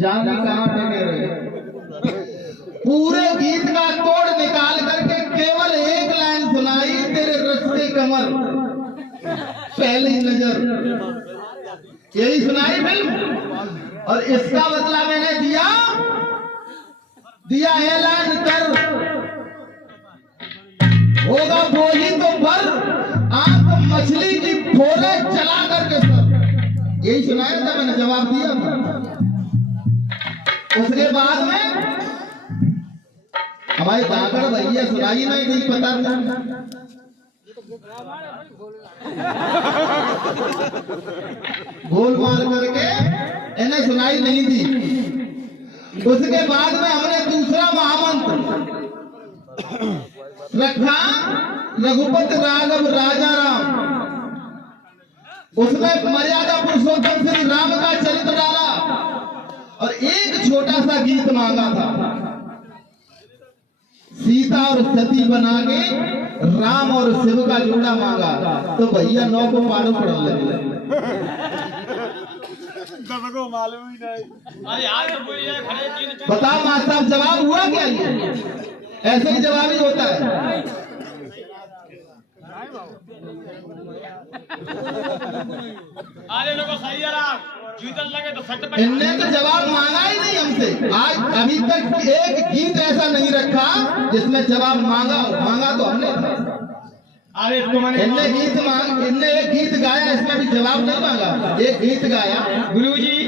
जाने कहाँ टेके रहे। पूरे गीत का तोड़ निकाल करके केवल एक लाइन सुनाई, तेरे रस्ते कमर पहली नजर, यही सुनाई फिल्म। और इसका बदला मैंने दिया ऐलान कर, होगा वो ही तो भर आंख मछली की फोड़े चला करके सर, यही सुनाया था मैंने, जवाब दिया था। उसके बाद में हमारे दागड़ भैया सुनाई नहीं थी, पता था गोल मार करके इन्हें सुनाई नहीं दी। उसके बाद में हमने दूसरा महामंत्र रखा, रघुपति राघव राजा राम। उसमें मर्यादा पुरुषोत्तम श्री राम का चरित्र डाला और एक छोटा सा गीत मांगा था, सीता और सती बना के राम और शिव का जोड़ा मांगा। तो भैया 9 को पारो पड़ लगे। मालूम ही नहीं। बताओ मास्टर साहब, जवाब हुआ क्या? ये ऐसे ही जवाब ही होता है। इनने तो जवाब मांगा ही नहीं हमसे। आज अभी तक एक गीत ऐसा नहीं रखा जिसमें जवाब मांगा तो हमने था। इनने एक गीत गाया, इसमें भी जवाब नहीं मांगा। एक गीत गाया, गुरुजी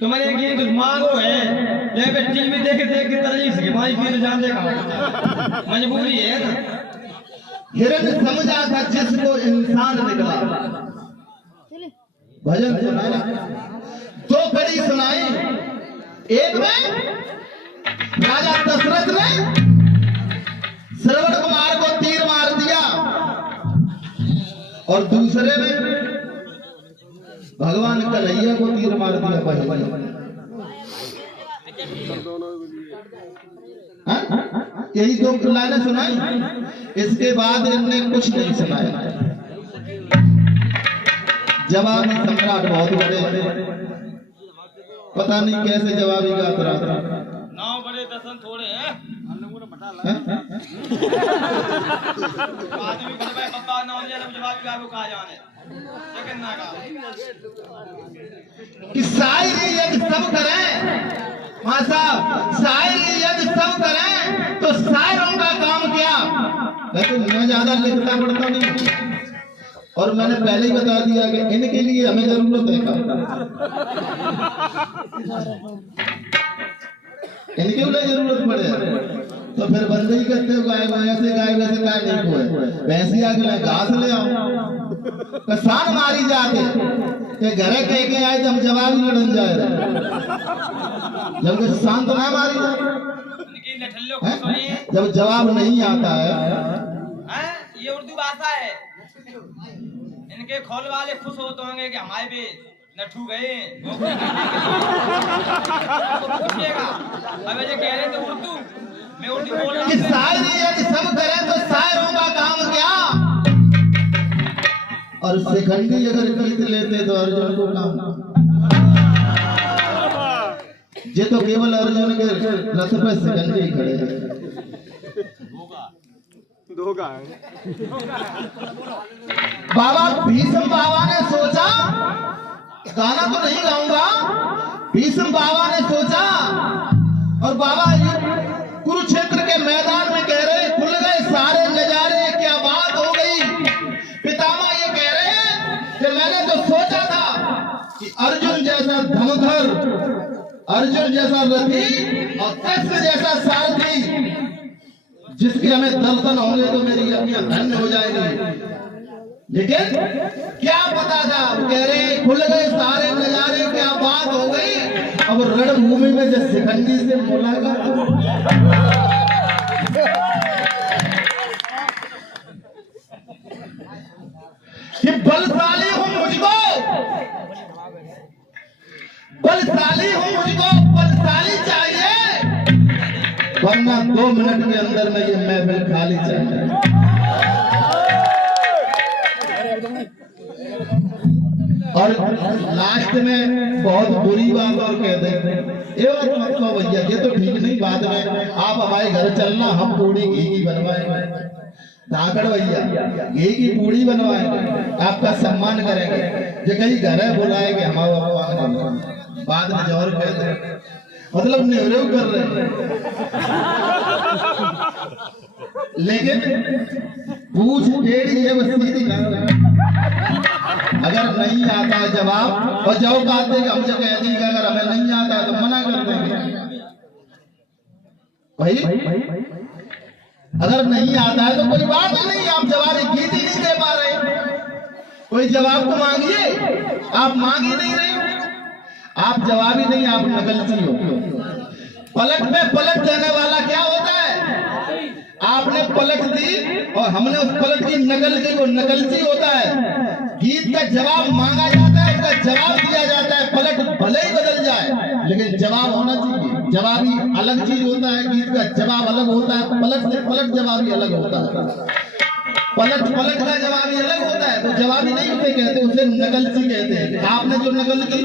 तुम्हारे गीत मांगो है, लेकिन टीवी देख के तरह से भाई गीत जान देखा मजबूरी है ना। हिरण समझा था जिसको इंसान निकला, भजन सुनाया, 2 कड़ी सुनाई। एक में राजा दशरथ ने श्रवण कुमार को तीर मार दिया और दूसरे में भगवान कन्हैया को तीर मार दिया। यही 2 लाइनें सुनाई। इसके बाद इनने कुछ नहीं सुनाया। जवाबी सम्राट बहुत बड़े, पता नहीं कैसे जवाबी गाता रहा। 9 बड़े 10 थोड़े हैं। आदमी बनवाए पप्पा नाम लेना जवाबी गाओ कहा जाने, लेकिन ना गाओ कि शायरी यदि सब करें, मां साहब शायरी यदि सब करें तो शायरों का काम क्या? वैसे मैं ज्यादा लिखता पढ़ता नहीं, और मैंने पहले ही बता दिया कि इनके लिए हमें जरूरत है। इनके लिए जरूरत पड़े तो फिर बंदे ही करते हो, गाय वैसे गाय वैसे गाय नहीं हुए, भैंसी आके घास ले आओ, किसान मारी जाते कि घरे कह के आए तो हम जवाब ही लड़न जाए, जब शांत ना मारी जाए, जब जवाब नहीं आता है। ये उर्दू भाषा है, इनके खोल वाले खुश होते होंगे कि हमारे भी नठू गए। अब ये कह रहे थे उर्दू, मैं उर्दू बोल रहा हूँ। शायरी यदि सब करें तो शायरों का काम क्या? और शिखंडी अगर गीत लेते तो अर्जुन को काम। ये तो केवल अर्जुन के रथ पे शिखंडी खड़े हैं। बाबा भीष्म बाबा ने सोचा, गाना तो नहीं गाऊंगा, भीष्म बाबा ने सोचा, और बाबा कुरुक्षेत्र के मैदान में कह रहे, खुल गए सारे नजारे, क्या बात हो गई। पितामह ये कह रहे हैं कि मैंने तो सोचा था कि अर्जुन जैसा धनुधर, अर्जुन जैसा रथी और कृष्ण जैसा सारथी, जिसके हमें दर्शन होंगे तो मेरी अखियां धन्य हो जाएगी। लेकिन क्या पता था, कह रहे खुल गए सारे नजारे, क्या बात हो गई। अब रणभूमि में जब शिखंडी से मुलाकात, कि बलशाली हूं मुझको, बलशाली हूं मुझको बलशाली चाहिए, वरना 2 मिनट के अंदर में ये महफिल खाली चाहिए। और लास्ट में बहुत बुरी बात और कह देते ये बात मत कहो भैया, ये तो ठीक नहीं। बाद में आप हमारे घर चलना, हम पूड़ी घी की बनवाएंगे, धाकड़ भैया घी की पूड़ी बनवाएंगे, आपका सम्मान करेंगे। जो कहीं घर है बुलाएंगे, हमारे बाद में जोर कह दे, मतलब नेवरेव कर रहे। लेकिन पूछ टेढ़ी है बस सीधी ना। अगर नहीं आता है जवाब और जाओ बात देगा, हम जो कह देंगे अगर हमें नहीं आता है तो मना कर देंगे भाई। अगर नहीं आता है तो कोई बात ही नहीं, आप जवाब गीत ही नहीं दे पा रहे। कोई जवाब तो मांगिए, आप मांग ही नहीं रहे, आप जवाब ही नहीं, आप नकलची हो। पलट में पलट देने वाला क्या होता है? आपने पलट दी और हमने उस पलट की नकल की, वो नकलची होता है। गीत का जवाब मांगा जाता है, उसका जवाब दिया जाता है। पलट भले ही बदल जाए लेकिन जवाब होना चाहिए। जवाब ही अलग चीज होता है, गीत का जवाब अलग होता है, पलट से पलट जवाब ही अलग होता है। पलट पलट का जवाब ही अलग होता है, तो जवाब ही नहीं उसे कहते, उसे नकलची कहते हैं। आपने जो नकल की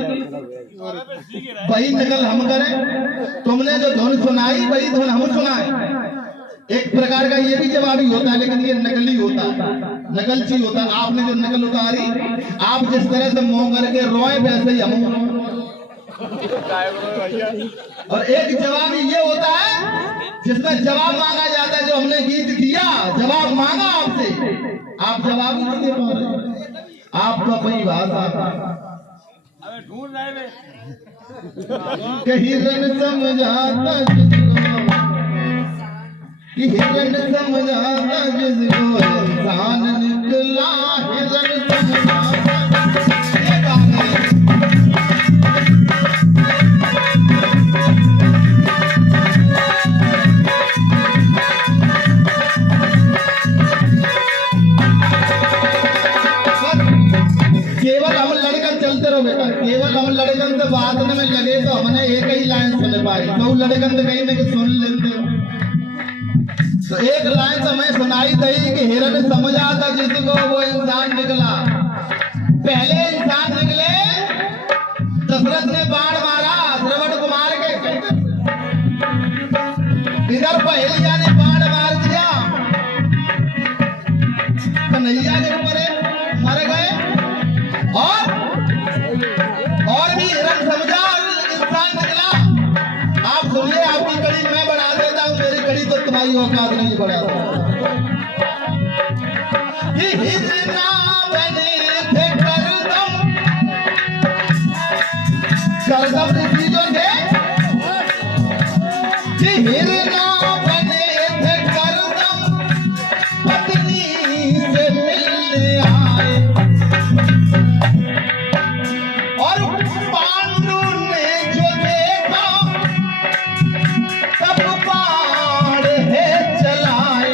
वही नकल हम करें, तुमने जो धुन सुनाई वही धुन हम सुनाए। एक प्रकार का ये भी जवाब ही होता है, लेकिन ये नकली होता है, नकलची होता है। आपने जो नकल उतारी, आप जिस तरह से मुंह करके रोए वैसे ही हम। और एक जवाब ये होता है जिसमें जवाब मांगा जाता है, जो हमने गीत किया, जवाब मांगा आपसे, आप जवाब ही नहीं दे पा रहे। आपको अपनी भाषा ढूंढ रहे हिरन समझाता जिसको, हिरन समझाता जिसको इंसान निकला, हिरन समझाता। ये गाना है। केवल हम लड़कन चलते रहो बेटा, केवल हम लड़कन से बात में लगे तो हमने एक ही लाइन सुन पाई, तो लड़कन से कहीं ना कहीं सुन लेते हो। तो एक लाइन तो मैं सुनाई थी कि हिरन समझ आता जिसको वो इंसान निकला। पहले इंसान निकले, दशरथ ने बाण मारा श्रवण कुमार के, इधर पहलिया ने बाण मार दिया, कन्हैया के ऊपर मर गए। और भी हिरन समझा इंसान निकला। आप सुनिए, आपकी कड़ी मैं बढ़ा देता हूँ, मेरी कड़ी तो तुम्हारी औकात नहीं बढ़ाता। हिरना बने थे करदम ऋषि जो थे, हिरना बने थे करदम, पत्नी से मिलने आए। और पांडु ने जो देखा तब बाण है चलाए।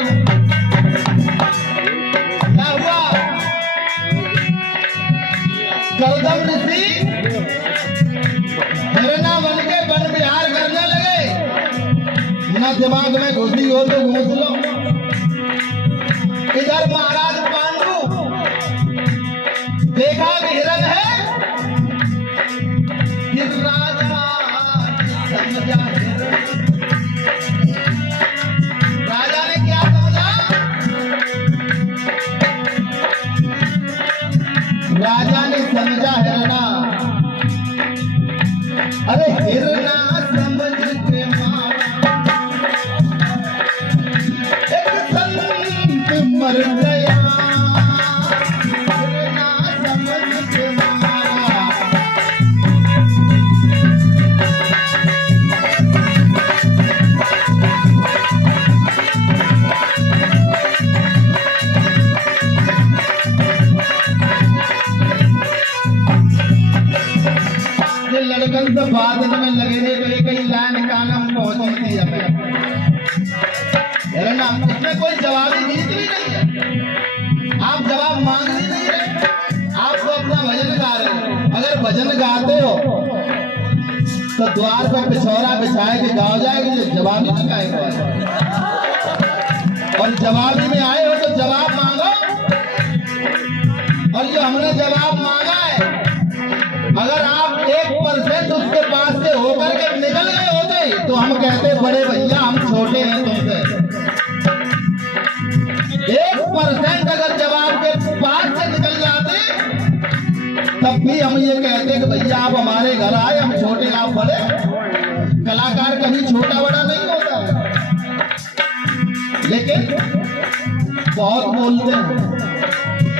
क्या हुआ? करदम ऋषि हिरना बन के वन विहार करने लगे। ना दिमाग में घुसी हो तो घूस लो। इधर महाराज पांडु देखा कि हिरन है, राजा समझा, राजा ने क्या समझा? राजा ने समझा हिरना। अरे हिरना समझ के मारा, एक संत मर गया। हिरना समझ के मारा, लड़कन से बात में लगे थे तो एक ही लाइन कानम पहुंची थी हमें। इसमें कोई जवाबी गीत भी नहीं है, आप जवाब मांग ही नहीं रहे, आप तो अपना भजन गा रहे हो। अगर भजन गाते हो तो द्वार पर पिछौरा बिछाए के गाओ जाएगी, जो जवाबी नहीं गाएगा। और जवाबी में आए हो तो जवाब मांगो, और जो हमने जवाब मांगा है अगर आप 1% उसके पास से होकर के निकल गए होते तो हम कहते बड़े भैया हम छोटे हैं तुमसे। 1% अगर जब आपके पास से निकल जाते तब भी हम ये कहते कि भैया आप हमारे घर आए, हम छोटे आप बड़े। कलाकार कभी छोटा बड़ा नहीं होता है, लेकिन बहुत बोलते हैं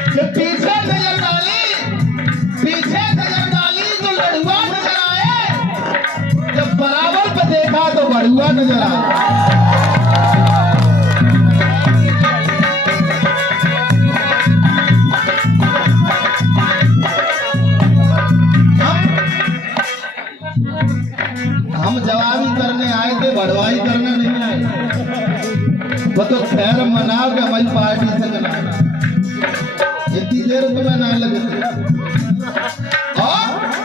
कि पीछे नजर डाली तो लड़ुआ नजर आए, जब बराबर पे देखा तो बड़ुआ नजर आए। हम जवाबी करने आए थे, बढ़वाई करने नहीं आए। वो तो खैर मनाओ कि हमारी पार्टी से मनाओ, इतनी देर तुम्हें ना लगे।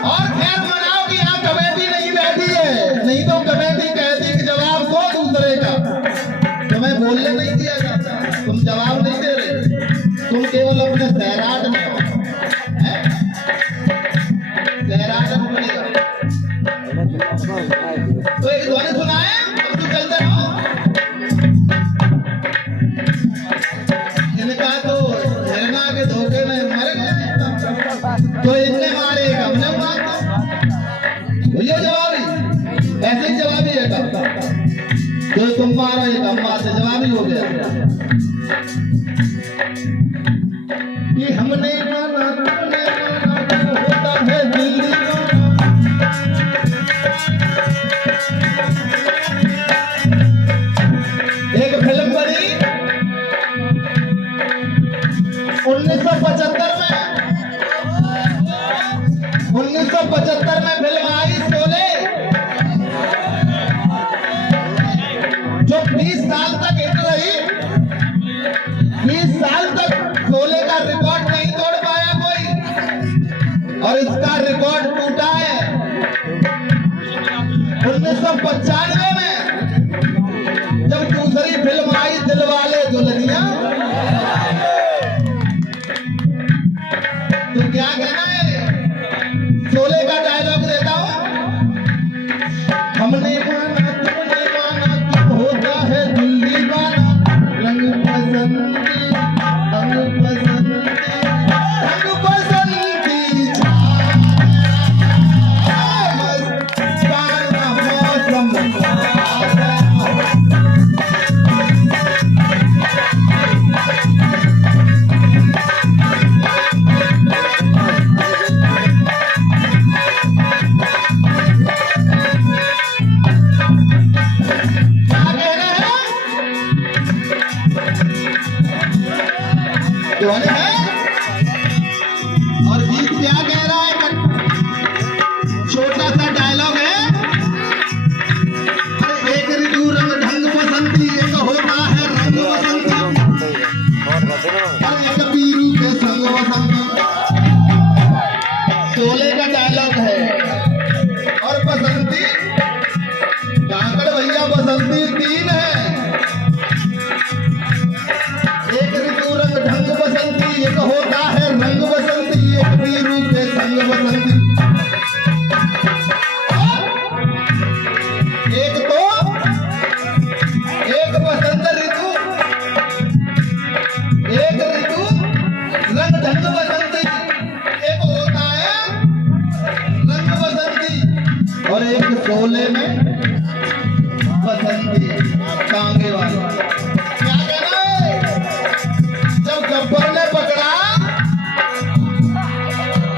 और खैर मनाओ कि यहाँ कमेटी नहीं बैठी है, नहीं तो कमेटी कहती कि जवाब दो दूसरे का। तुम्हें बोलने नहीं दिया जाता, तुम जवाब नहीं दे रहे, तुम केवल अपने सहराट में हो। सहराट में पड़ेगा तो एक ध्वनि सुनाए, अब तो चलते रहो। इनका तो हिरना के धोखे में मर गए, तो इनने मारे एक हमने मारा। भैया जवाबी ऐसे ही जवाबी है का, जो तुम मारो एक हम मारते, जवाबी हो गया कि हमने माना तुमने माना, होता है दिल्ली एक फिल्म बनी 1975 में फिल्म आई शोले, जो 20 साल तक हिट रही। 20 साल तक शोले का रिकॉर्ड नहीं तोड़ पाया कोई, और इसका रिकॉर्ड टूटा है 1995 में, जब दूसरी फिल्म आई दिलवाले दुल्हनिया। तो क्या कहना है, शोले का डायलॉग देता हूं, हमने माना तुमने माना, तू होता है दिल्ली वाला, रंग पसंदी रंग पसंदी रंग पसंदी ध्वनि है। और गीत क्या कह रहा है, छोटा सा डायलॉग है, अरे एक ऋतु रंग ढंग बसंती, एक होता है रंग बसंती, अरे एक पीरू के संग बसंती। शोले का डायलॉग है। और बसंती काकड़ भैया, बसंती 3 है, एक ऋतु रंग ढंग बसंती, एक होता है रंग बसंती, एक पीरू के संग बसंती। एक तो एक बसंत ऋतु, एक ऋतु रंग ढंग बसंती, एक होता है रंग बसंती, और एक शोले में बसंती टांगे वाली। क्या कहना है, जब गब्बर ने पकड़ा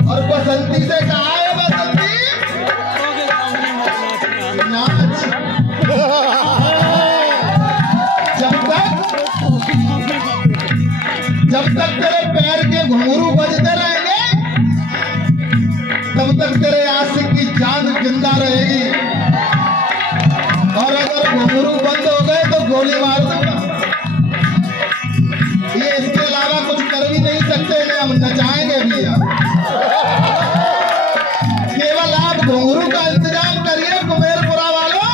और बसंती से कहा है, बसंती नाच। जब तक तेरे पैर के घुंघरू बजते रहेंगे, तब तक तेरे आशिक की जान जिंदा रहेगी, और अगर घुंघरू बंद हो गए तो गोली मार दूंगा। ये इसके अलावा कुछ कर भी नहीं सकते, हम नचाएंगे भी। केवल आप घुंघरू का इंतजाम करिए कुबेरपुरा वालों,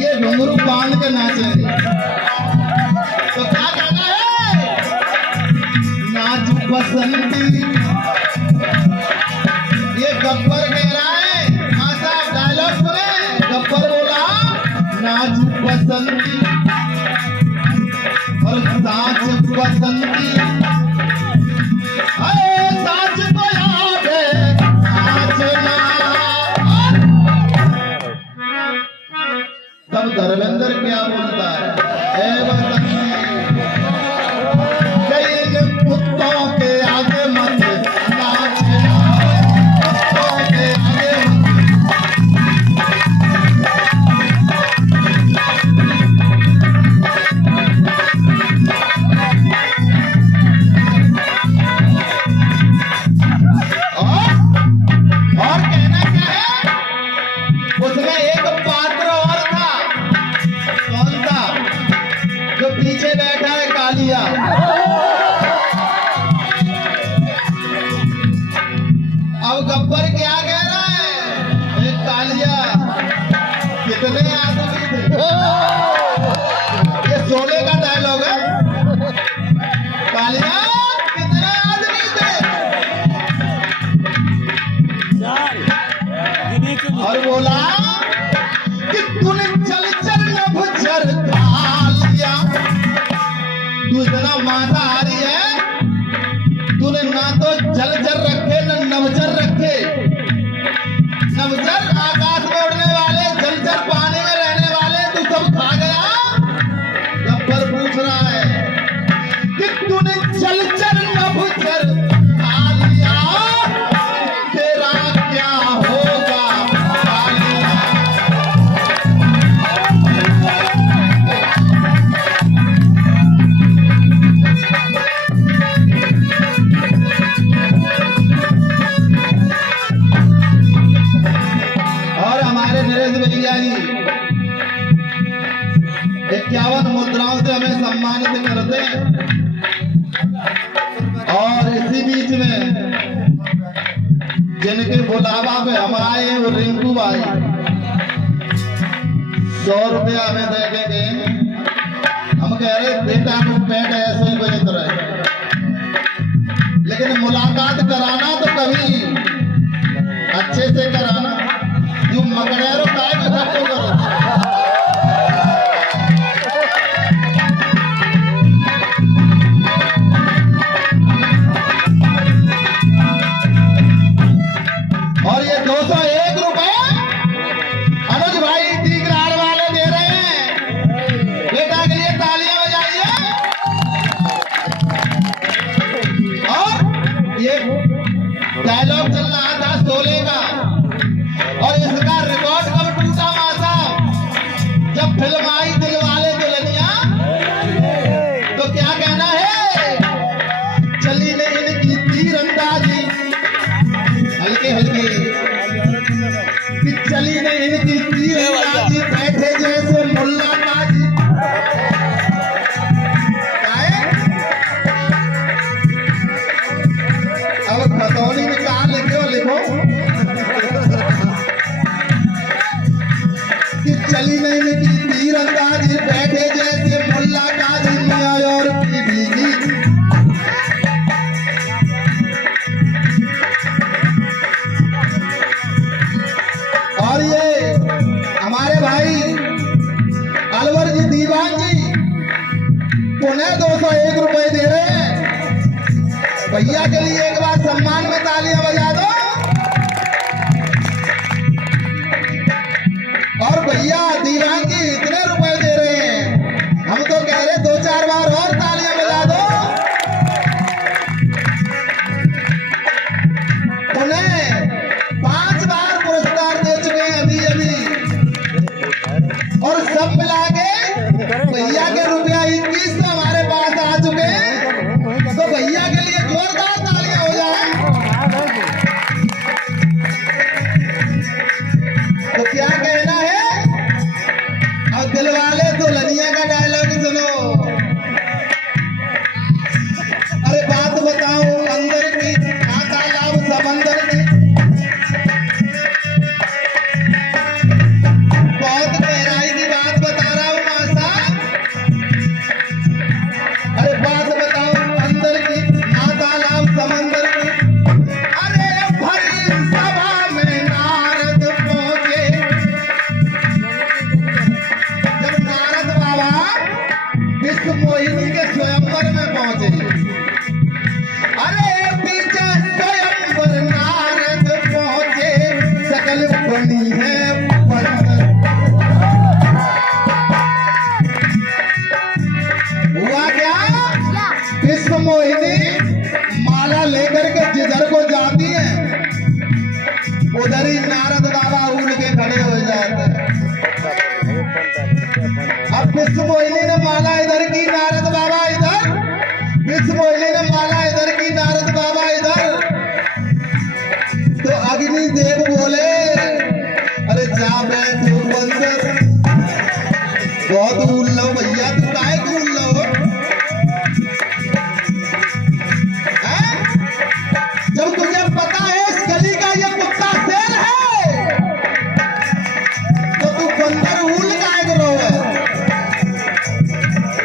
ये घुंघरू बांध के नाचेंगे। तो क्या कहना है, नाच बसंती गब्बर कह रहा है, हाँ साहब डायलॉग सुने। गब्बर बोला, नाच बसंती और साच बसंती, अरे साच को याद है नाचना। तब धर्मेंद्र क्या बोलता है, ए बसंती कई कुत्तों के आगे मत नाचना, कुत्तों के आगे और कहना क्या है, उसमें एक पात्र और था। कौन था? जो पीछे बैठा है कालिया। अब गब्बर क्या कह रहा है, एक कालिया कितने आदमी थे। ये शोले का डायलॉग है। कालिया कितने आदमी थे। और बोला कि तूने चल चल नभ चर खा लिया। तू इतना मांसाहारी है, तूने ना तो जलचर रखे न नवचर रखे। नवचर आकाश में उड़ने वाले, जलचर पानी में रहने वाले तू सब खा गया। गब्बर पूछ रहा है कि तूने जलचर नभचर खा लिया, तेरा क्या होगा कालिया। और हमारे नरेंद्र भैया जी 51 मुद्राओं से हमें सम्मानित करते हैं। और इसी बीच में जिनके बुलावा पे हम आए हैं वो रिंकू भाई 100 रुपया हमें दे के गए। हम कह रहे बेटा हम पेट ऐसे ही बजत रहे, लेकिन मुलाकात कराना तो कभी अच्छे से कराना। जो मकड़ेरो काय के खर्चो करो। और ये 201 रुपए अनुज भाई टीकरार वाले दे रहे हैं। बेटा के लिए तालियां बजाइए। और ये डायलॉग चल रहा था शोले का, और इसका रिकॉर्ड कब टूटा माता, जब फिल्म आई दिलवाले दुल्हनिया। तो क्या कहना है, चली नहीं इनकी तीरंदाजी, हल्के हल्के कि चली नहीं इनकी तीरंदाजी, बैठे जैसे मुल्ला काजी। अब खतौनी में कहा लिखो लिखो कि चली नहीं इनकी तीरंदाजी, बैठे जैसे मुल्ला काजी, मियां और बीवी की। और ये हमारे भाई अलवर जी दीवान जी पुनः 201 रुपए दे रहे हैं। भैया के लिए एक बार सम्मान में तालियां बजा दो। और भैया दीवान जी बनी है बंदर। हुआ क्या? विश्व मोहिनी माला लेकर के जिधर को जाती है उधर ही नारद बाबा उड़ के खड़े हो जाते हैं। अब विश्व मोहिनी ने माला इधर की, नारद बाबा इधर। विश्व मोहिनी ने माला इधर की, नारद बाबा इधर। तो अग्नि देव बोले, अरे जा बैठो बंदर, बहुत उल्लो भैया, तू काहे को उल्लो हो? जब तुझे पता है इस गली का ये कुत्ता शेर है, तो तू बंदर उल काहे को रहो?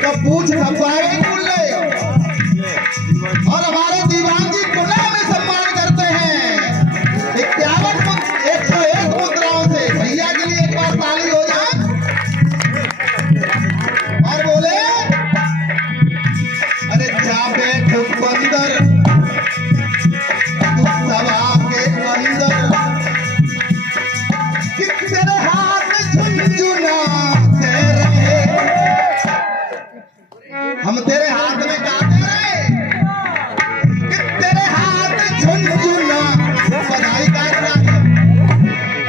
तो पूछ खपाए उल्ले। और हमारे दीवान जी पुनः में सम्मान करते हैं 101 मुद्राओं से। भैया के लिए एक बार ताली हो जाए। और बोले, अरे जा बैठो बंदर, तू सभा के अंदर, कि तेरे हाथ झुनझुनाते रहे, हम तेरे हाथ में गाते रहे, कि तेरे हाथ झुनझुना। बधाई का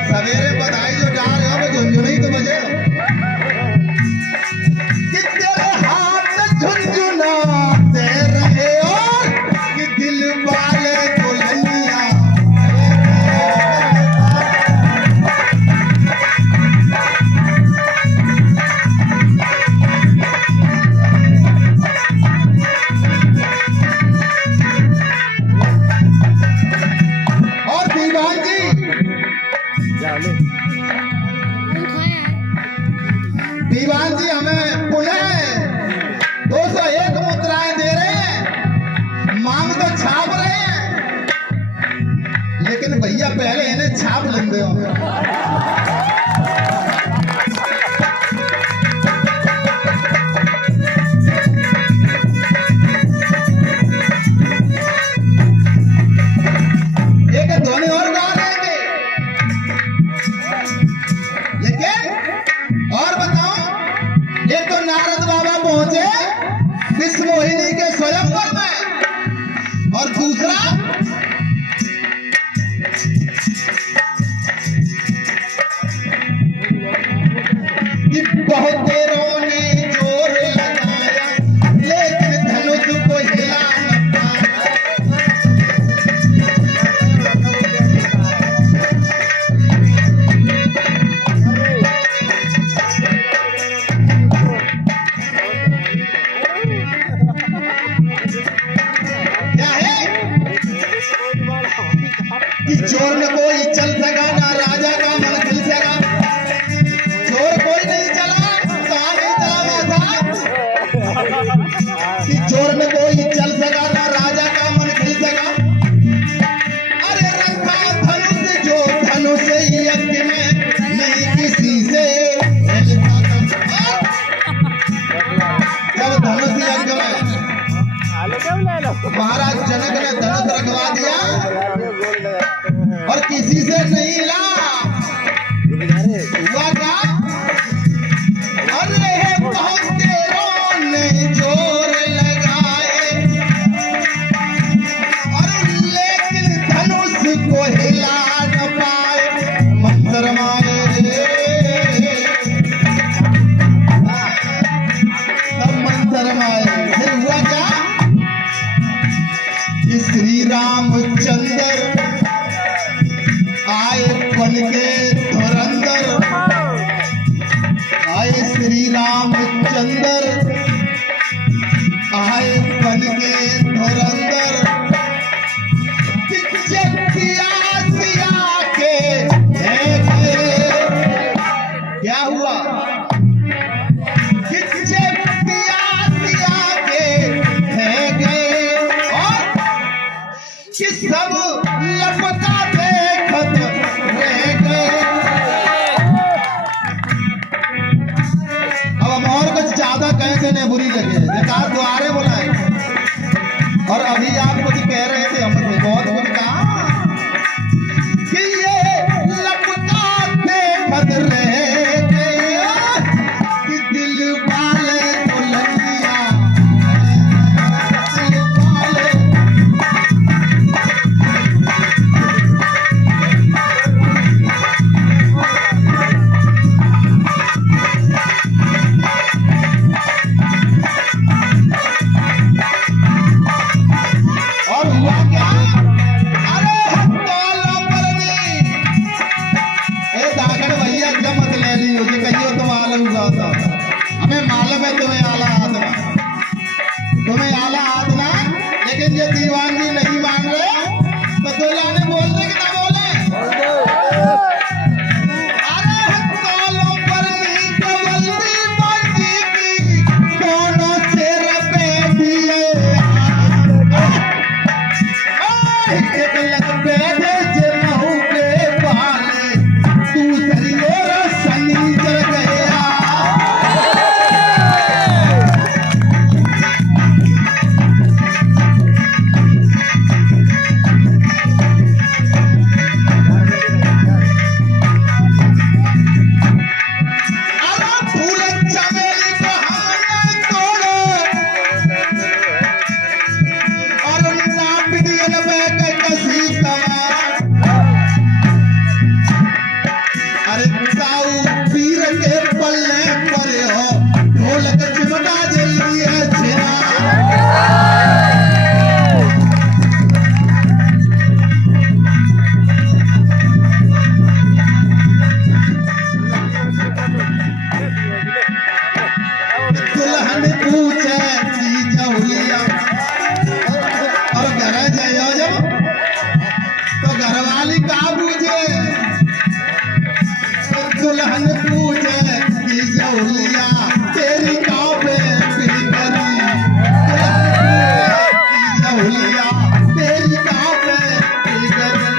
सवेरे बधाई जो डाल रहे हो वो झुनझुनी तो बजे, कि तेरे हाथ झुनझुनाते रहे और कि दिल वाले दुल्हनिया। और दीवान जी हमें पुनः 201 मुद्राएं दे रहे हैं, मांग तो छाप रहे हैं, लेकिन भैया पहले इन्हें छाप लेंदे हो। एक ध्वनि और गा देंगे, लेकिन और बताओ, एक तो नारद बाबा पहुंचे विश्व मोहिनी के स्वयंवर में, और दूसरा कि बहुत देरों ने जोर लगाया, लेकिन धनुष को हिला न पाया। क्या है कि चोर न कोई चल सका, ना राजा का मन खिल सका। चोर कोई नहीं चला, कहाँ नहीं चला था कि चोर न कोई चल सका, ना राजा का मन खिल सका। अरे रखा धनुष जो धनुष यज्ञ में नहीं किसी से हिलता था। जब धनुष यज्ञ में महाराज जनक ने धनुष रखवा दिया और किसी से नहीं हिला, हुआ क्या? अरे बहुत देरों ने जोर लगाए, और लेकिन धनुष को हिला न पाए। मंत्र मारे तब मंत्र मारे। फिर हुआ क्या कि श्री रामचंद्र आए बन के धुरंधर, आए श्री रामचंद्र आए बन के धुरंधर, पिछे पिया सिया के देखे। क्या हुआ? पिछे पिया सिया के देखे, और कि सब लपका देखत रह गए। दुल्हन पूछे कि जौलिया तेरी काबे पीकरी, जौलिया तेरी काबे पीकरी।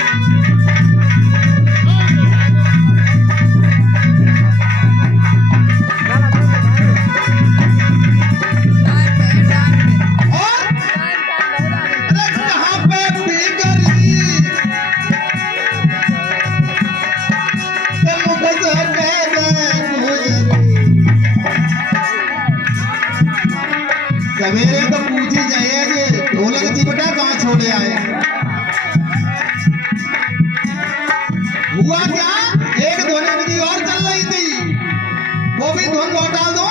सवेरे तो पूछी जाइए कि ढोलक चिपटा कहाँ छोड़े आए। हुआ क्या, एक ध्वनि की और चल रही थी, वो भी धुन लौटा दो।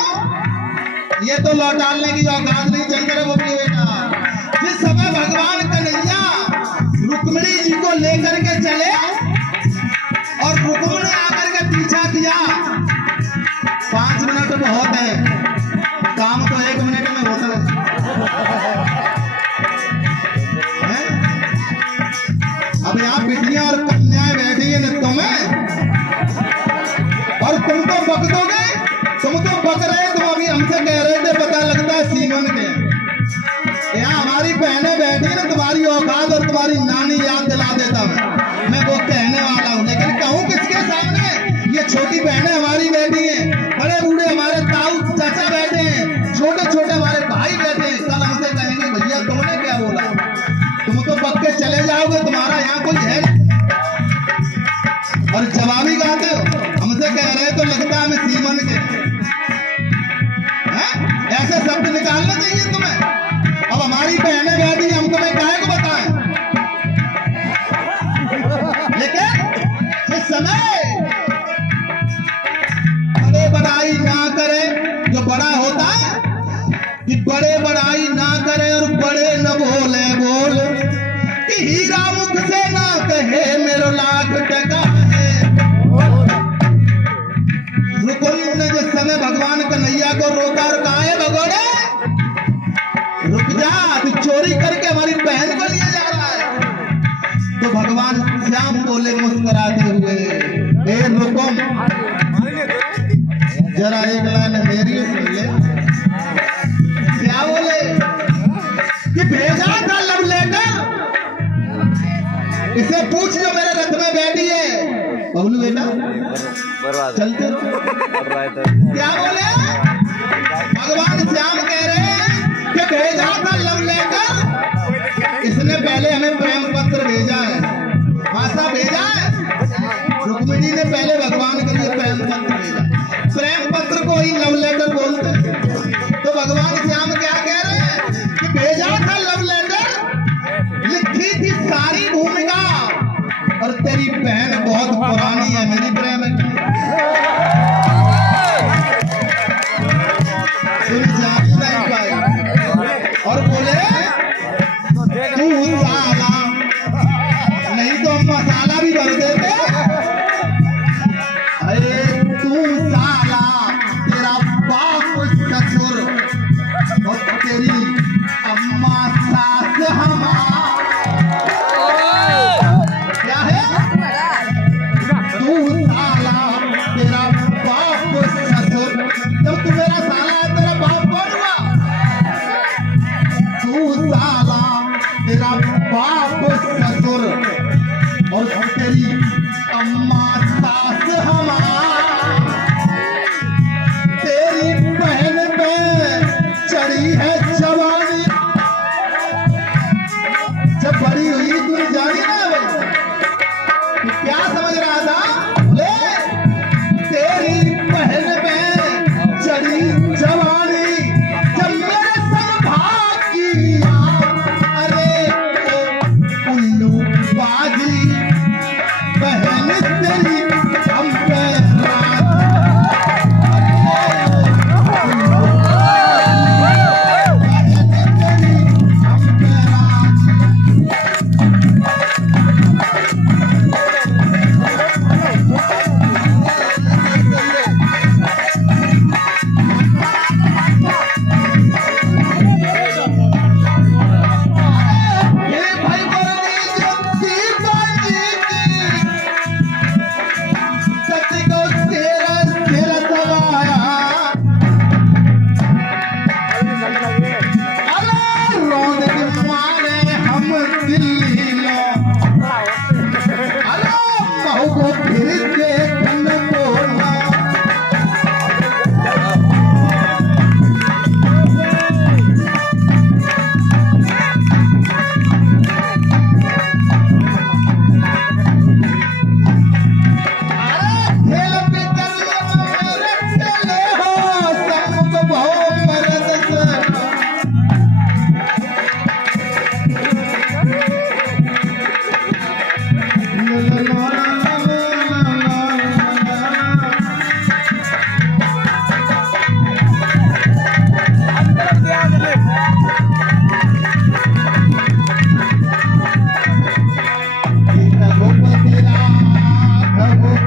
ये तो लौटाने की औकात नहीं चंद्र बोली बेटा। जिस समय भगवान कन्हैया रुक्मिणी जी को लेकर के चले और रुक्मिणी ने आकर के पीछा किया। 5 मिनट बहुत है, काम तो 1 मिनट में होता है। अब यहाँ बिटियां और कन्याएं बैठी है नृत्यों में, और तुम तो बक दोगे, तुम तो बक रहे, तुम अभी हमसे कह रहे थे पता लगता है सीमन के। यहाँ हमारी बहनें बैठी है ना, तुम्हारी औकात और तुम्हारी नानी याद दिला देता मैं वो कहने वाला हूँ, लेकिन कहूँ किसके सामने। ये छोटी बहनें हमारी बैठी हैं, बड़े बूढ़े हमारे ताऊ चाचा बैठे हैं, छोटे छोटे हमारे भाई बैठे हैं। कल हमसे कहेंगे भैया तुमने क्या बोला, तुम तो बक के चले जाओगे, तुम्हारा यहाँ कोई है नहीं। और जवाबी गाते हो, हमसे कह रहे तो लगता है हमें सीमन के हैं? ऐसे शब्द निकालना चाहिए तुम्हें। अब हमारी बहनें बैठी, हम तुम्हें काहे को बताएं। लेकिन इस समय बड़े बड़ाई ना करे, जो बड़ा होता है कि बड़े बड़ाई ना करे और बड़े न बोले बोल, कि हीरा मुख से ना कहे मेरो लाख टका है। रुकुम ने जिस समय भगवान कन्हैया को रोका और कहा है भगोड़े रुक जा, तू चोरी करके हमारी बहन को लिए जा रहा है। तो भगवान श्याम बोले मुस्कुराते हुए, हे रुकुम जरा एक लाइन मेरी सुन ले। क्या बोले कि भेजा था लव लेटर, इसे पूछ जो मेरे रथ में बैठी है। बबलू बेटा चलते क्या बोले, भगवान श्याम कह रहे हैं कि भेजा था लव लेटर, इसने पहले हमें प्रेम पत्र भेजा है, भाषा भेजा है। रुक्मिणी ने पहले भगवान के लिए प्रेम पत्र भेजा, प्रेम पत्र को ही लव लेटर बोलते। तो भगवान श्याम क्या कह रहे हैं कि भेजा था लव लेटर, लिखी थी सारी भूमिका, और तेरी बहन बहुत पुरानी है मेरी प्रेम की। तुम जान नहीं पाए और बोले तू साला, नहीं तो मसाला भी भर देते। अरे तू साला, तेरा बाप ससुर और तेरी अम्मा सास हमारा क्या है। तू साला, तेरा बाप ससुर, जब तू मेरा साला है तेरा बाप कौन हुआ। तू साला, तेरा बाप ससुर और तेरी अम्मा सास हमारा, तेरी बहन पे चढ़ी है जवानी। जब बड़ी हुई तूने जानी ना भाई, क्या समझ रहा था